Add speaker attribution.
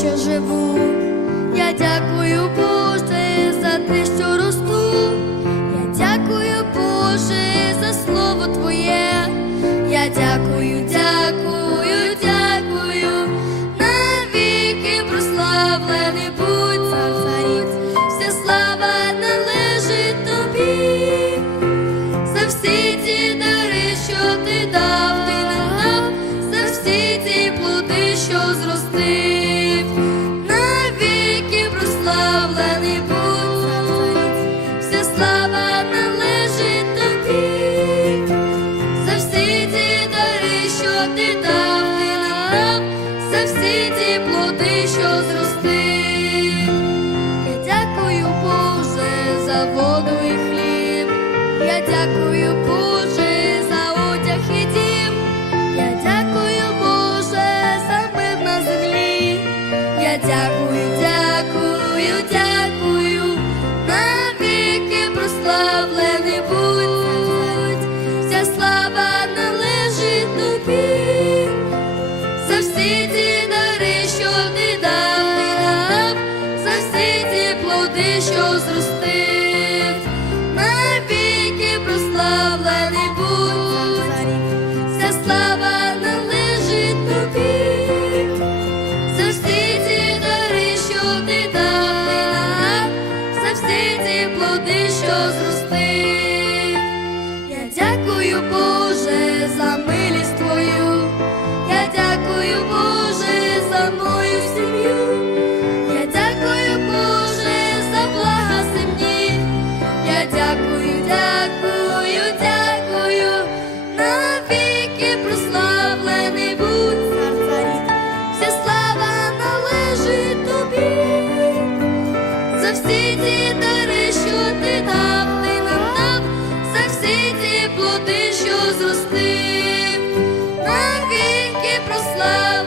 Speaker 1: що живу. Я дякую, Боже, за те, що росту. Я дякую, Боже, за слово Твоє. Я дякую, воду і хліб. Я дякую, Боже, за одяг і дім. Я дякую, Боже, за мир на землі. Я дякую, дякую, дякую. Навіки прославлений будь. Вся слава належить тобі. За всі ті дари, що ти дав, що зростив, slow.